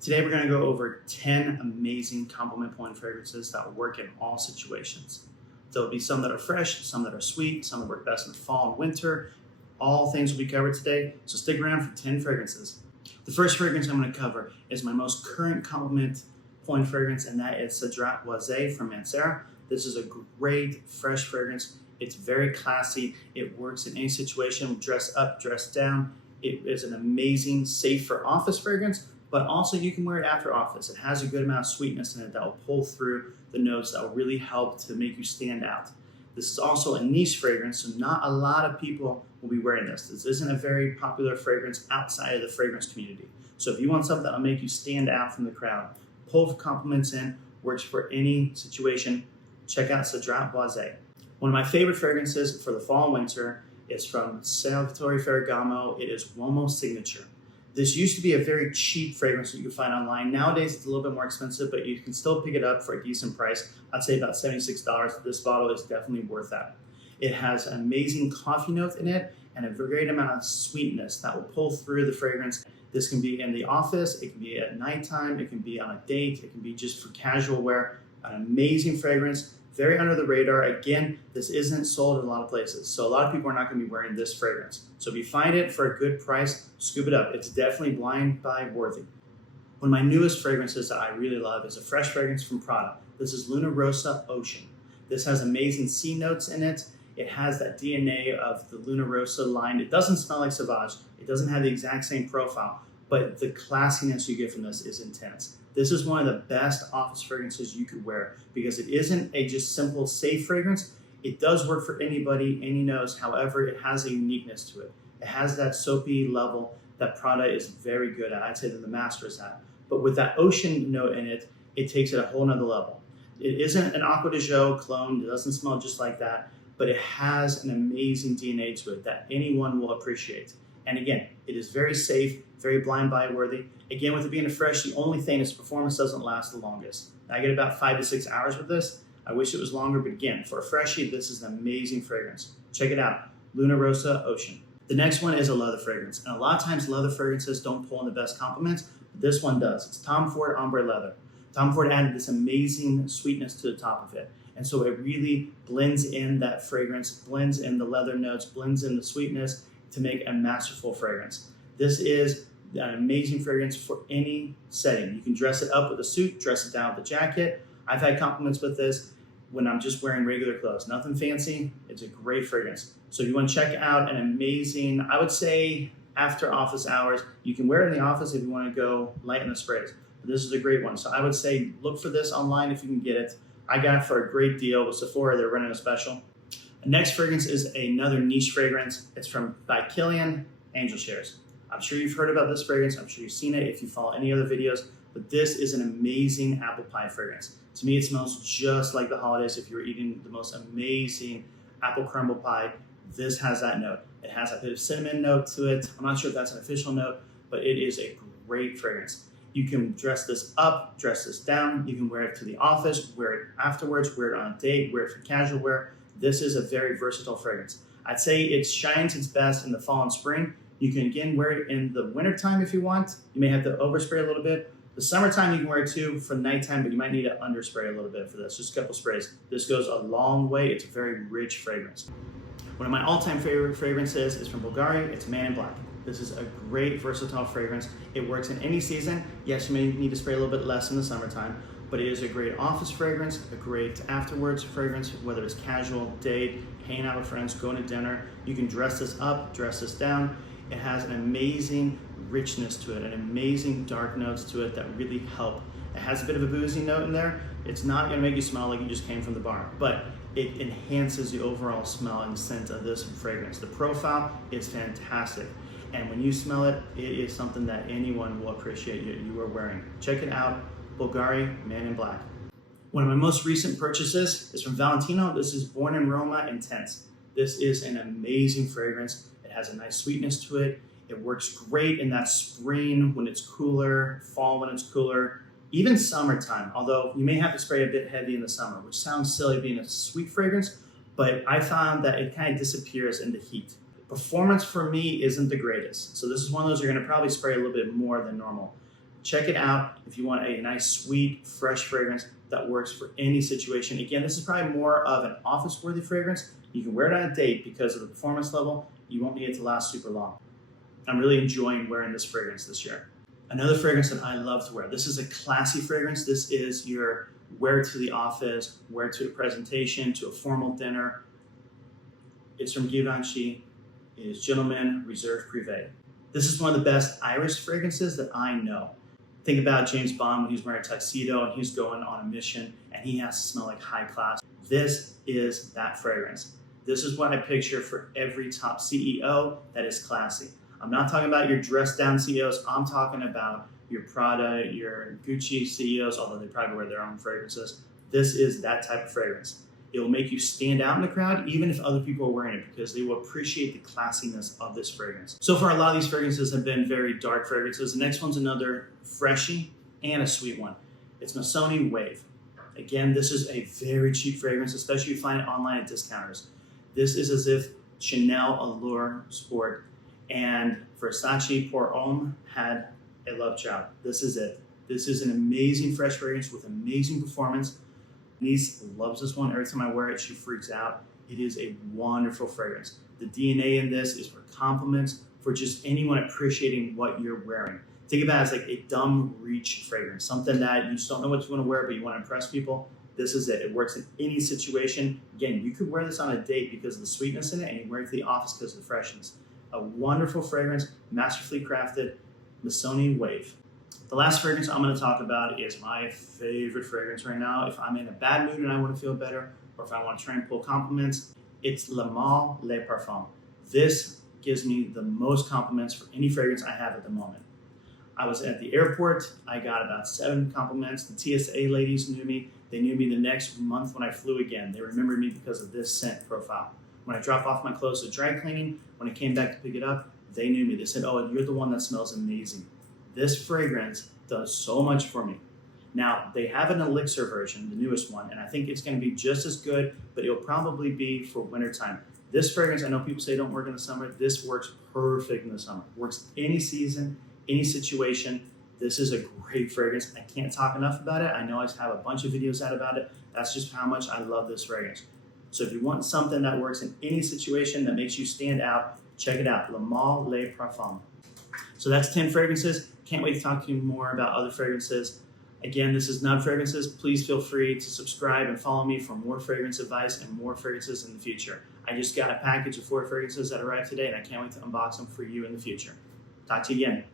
Today we're going to go over 10 amazing compliment point fragrances that work in all situations. There'll be some that are fresh, some that are sweet, some that work best in the fall and winter. All things will be covered today, so stick around for 10 fragrances. The first fragrance I'm going to cover is my most current compliment point fragrance, and that is Cedrat Boisé from Mancera. This is a great fresh fragrance. It's very classy. It works in any situation, dress up, dress down. It is an amazing, safe for office fragrance, but also you can wear it after office. It has a good amount of sweetness in it that will pull through the notes that will really help to make you stand out. This is also a niche fragrance, so not a lot of people will be wearing this. This isn't a very popular fragrance outside of the fragrance community. So if you want something that will make you stand out from the crowd, pull compliments in, works for any situation, check out Cedrat Boisé. One of my favorite fragrances for the fall and winter is from Salvatore Ferragamo. It is Uomo's Signature. This used to be a very cheap fragrance that you can find online. Nowadays, it's a little bit more expensive, but you can still pick it up for a decent price. I'd say about $76. This bottle is definitely worth that. It has an amazing coffee note in it and a great amount of sweetness that will pull through the fragrance. This can be in the office, it can be at nighttime, it can be on a date, it can be just for casual wear. An amazing fragrance. Very under the radar. Again, this isn't sold in a lot of places, so a lot of people are not going to be wearing this fragrance. So if you find it for a good price, scoop it up. It's definitely blind buy worthy. One of my newest fragrances that I really love is a fresh fragrance from Prada. This is Luna Rosa Ocean. This has amazing sea notes in it. It has that DNA of the Luna Rosa line. It doesn't smell like Sauvage. It doesn't have the exact same profile, but the classiness you get from this is intense. This is one of the best office fragrances you could wear because it isn't a just simple, safe fragrance. It does work for anybody, any nose. However, it has a uniqueness to it. It has that soapy level that Prada is very good at. I'd say that the master is at. But with that ocean note in it, it takes it a whole nother level. It isn't an Acqua di Gio clone. It doesn't smell just like that, but it has an amazing DNA to it that anyone will appreciate. And again, it is very safe, very blind buy worthy. Again, with it being a fresh, the only thing is performance doesn't last the longest. I get about 5 to 6 hours with this. I wish it was longer, but again, for a freshie, this is an amazing fragrance. Check it out, Luna Rosa Ocean. The next one is a leather fragrance. And a lot of times leather fragrances don't pull in the best compliments, but this one does. It's Tom Ford Ombre Leather. Tom Ford added this amazing sweetness to the top of it. And so it really blends in that fragrance, blends in the leather notes, blends in the sweetness to make a masterful fragrance. This is an amazing fragrance for any setting. You can dress it up with a suit, dress it down with a jacket. I've had compliments with this when I'm just wearing regular clothes. Nothing fancy. It's a great fragrance. So if you want to check out an amazing, I would say after office hours, you can wear it in the office if you want to go light in the sprays. But this is a great one. So I would say look for this online if you can get it. I got it for a great deal with Sephora. They're running a special. The next fragrance is another niche fragrance. It's by Kilian, Angel Shares. I'm sure you've heard about this fragrance. I'm sure you've seen it if you follow any other videos, but this is an amazing apple pie fragrance. To me, it smells just like the holidays if you were eating the most amazing apple crumble pie. This has that note. It has a bit of cinnamon note to it. I'm not sure if that's an official note, but it is a great fragrance. You can dress this up, dress this down. You can wear it to the office, wear it afterwards, wear it on a date, wear it for casual wear. This is a very versatile fragrance. I'd say it shines its best in the fall and spring. You can again wear it in the wintertime if you want. You may have to overspray a little bit. The summertime you can wear it too for nighttime, but you might need to underspray a little bit for this, just a couple sprays. This goes a long way. It's a very rich fragrance. One of my all-time favorite fragrances is from Bulgari. It's Man in Black. This is a great versatile fragrance. It works in any season. Yes, you may need to spray a little bit less in the summertime, but it is a great office fragrance, a great afterwards fragrance, whether it's casual, date, hanging out with friends, going to dinner. You can dress this up, dress this down. It has an amazing richness to it, an amazing dark notes to it that really help. It has a bit of a boozy note in there. It's not gonna make you smell like you just came from the bar, but it enhances the overall smell and scent of this fragrance. The profile is fantastic. And when you smell it, it is something that anyone will appreciate you are wearing. Check it out, Bulgari Man in Black. One of my most recent purchases is from Valentino. This is Born in Roma Intense. This is an amazing fragrance. It has a nice sweetness to it. It works great in that spring when it's cooler, fall when it's cooler, even summertime, although you may have to spray a bit heavy in the summer, which sounds silly being a sweet fragrance, but I found that it kind of disappears in the heat. Performance for me isn't the greatest. So this is one of those you're gonna probably spray a little bit more than normal. Check it out if you want a nice, sweet, fresh fragrance that works for any situation. Again, this is probably more of an office-worthy fragrance. You can wear it on a date because of the performance level. You won't need it to last super long. I'm really enjoying wearing this fragrance this year. Another fragrance that I love to wear. This is a classy fragrance. This is your wear it to the office, wear it to a presentation, to a formal dinner. It's from Givenchy. It is Gentleman Reserve Privé. This is one of the best Irish fragrances that I know. Think about James Bond when he's wearing a tuxedo and he's going on a mission and he has to smell like high class. This is that fragrance. This is what I picture for every top CEO that is classy. I'm not talking about your dressed down CEOs. I'm talking about your Prada, your Gucci CEOs, although they probably wear their own fragrances. This is that type of fragrance. It will make you stand out in the crowd, even if other people are wearing it, because they will appreciate the classiness of this fragrance. So far, a lot of these fragrances have been very dark fragrances. The next one's another freshy and a sweet one. It's Masoni Wave. Again, this is a very cheap fragrance, especially if you find it online at discounters. This is as if Chanel, Allure, Sport, and Versace Pour Homme had a love child. This is it. This is an amazing fresh fragrance with amazing performance. Niece loves this one. Every time I wear it, she freaks out. It is a wonderful fragrance. The DNA in this is for compliments, for just anyone appreciating what you're wearing. Think about it as like a dumb reach fragrance, something that you just don't know what you want to wear, but you want to impress people. This is it. It works in any situation. Again, you could wear this on a date because of the sweetness in it, and you wear it to the office because of the freshness. A wonderful fragrance, masterfully crafted, Masoni Wave. The last fragrance I'm going to talk about is my favorite fragrance right now. If I'm in a bad mood and I want to feel better, or if I want to try and pull compliments, it's Le Male Le Parfum. This gives me the most compliments for any fragrance I have at the moment. I was at the airport. I got about 7 compliments. The TSA ladies knew me. They knew me the next month when I flew again. They remembered me because of this scent profile. When I dropped off my clothes to dry cleaning, when I came back to pick it up, they knew me. They said, "Oh, you're the one that smells amazing." This fragrance does so much for me. Now, they have an elixir version, the newest one, and I think it's going to be just as good, but it'll probably be for wintertime. This fragrance, I know people say don't work in the summer. This works perfect in the summer. Works any season, any situation. This is a great fragrance. I can't talk enough about it. I know I have a bunch of videos out about it. That's just how much I love this fragrance. So if you want something that works in any situation that makes you stand out, check it out, Le Male Le Parfum. So that's 10 fragrances. Can't wait to talk to you more about other fragrances. Again, this is Nub Fragrances. Please feel free to subscribe and follow me for more fragrance advice and more fragrances in the future. I just got a package of 4 fragrances that arrived today, and I can't wait to unbox them for you in the future. Talk to you again.